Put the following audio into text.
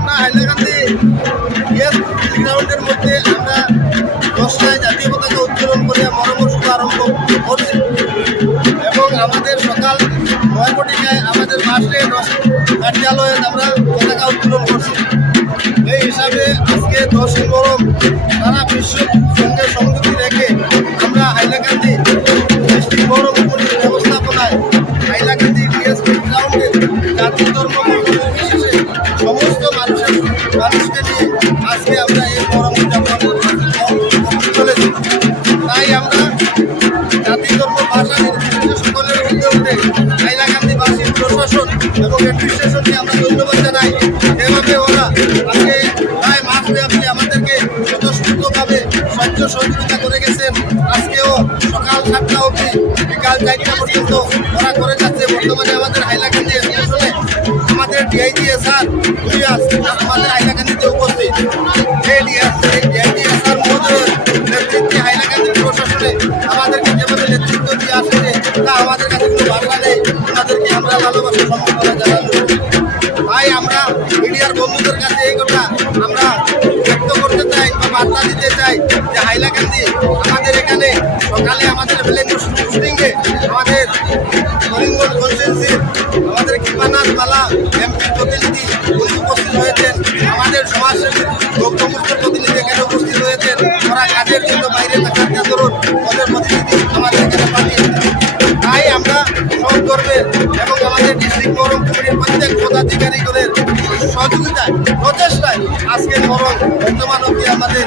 আমরা হাইলাকান্দি গ্রাউন্ডের মধ্যে আমরা 10টায় জাতীয় পতাকা উত্তোলন করে মরম শুভ আরম্ভ করছি এবং আমাদের সকাল 9 ঘটিকায় আমাদের মাস্টার কার্যালয়ে আমরা পতাকা উত্তোলন করছি। এই হিসাবে আজকে 10ই মহরম সারা বিশ্বের সঙ্গে সংযুক্তি রেখে আমরা হাইলাকান্দি ডিস্ট্রিক্ট মহরম কমিটির ব্যবস্থাপনায় হাইলাকান্দি ডিএসপি গ্রাউন্ডে জাতি ধর্ম নির্বিশেষে সমস্ত মানুষকে নিয়ে আজকে আমরা এই মহরম উদযাপন চলেছি। তাই আমরা জাতি ধর্ম ভাষা নির্বিশেষে সকলের উদ্যোগে হাইলাকান্দিবাসীর প্রশাসন এবং অ্যাডমিনিস্ট্রেশনকে আমরা ধন্যবাদ জানাই। যেভাবে ওরা আজকে প্রায় মাসব্যাপী আমাদেরকে স্বতঃস্ফূর্তভাবে সাহায্য সহযোগিতা করে গেছেন। আজকেও সকাল 7টা অবধি বিকাল 4টা পর্যন্ত ওরা করে যাচ্ছে। বর্তমানে আমাদের হাইলাকান্দি স্টেশনে আমাদের ডিআইজি স্যার আমাদের হাইলাকান্দিতে উপস্থিত। এই ডিআইজি স্যার মহোদয়ের নেতৃত্বে হাইলাকান্দি প্রশাসনে আমাদেরকে যেভাবে নেতৃত্ব দিয়ে আসছে তা আমাদের কাছে কোনো ভাষা নেই। আমাদেরকে আমরা ভালোবাসা সম্পর্কে জানানো। তাই আমরা মিডিয়ার বন্ধুদের কাছে এই কথা আমরা ব্যক্ত করতে চাই বা বার্তা দিতে চাই যে হাইলাকান্দি আমাদের এখানে সকালে আমাদের শুটিংয়ে আমাদের করিমগঞ্জ কনস্টিটুয়েন্সির আমাদের কৃপানাথ বালা এমপি প্রতিনিধি উনি উপস্থিত হয়েছেন। আমাদের সমাজসেবী সমস্ত প্রতিনিধি এখানে উপস্থিত হয়েছেন। ওরা কাজের জন্য বাইরে থাকার দরুন ওদের প্রতিনিধি আমাদের এখানে পাঠিয়েছেন। তাই আমরা সহকর্মের এবং আমাদের ডিস্ট্রিক্ট মহরম কমিটির প্রত্যেক পদাধিকারীদের সহযোগিতায় প্রচেষ্টায় আজকের মহরম বর্তমান অবধি আমাদের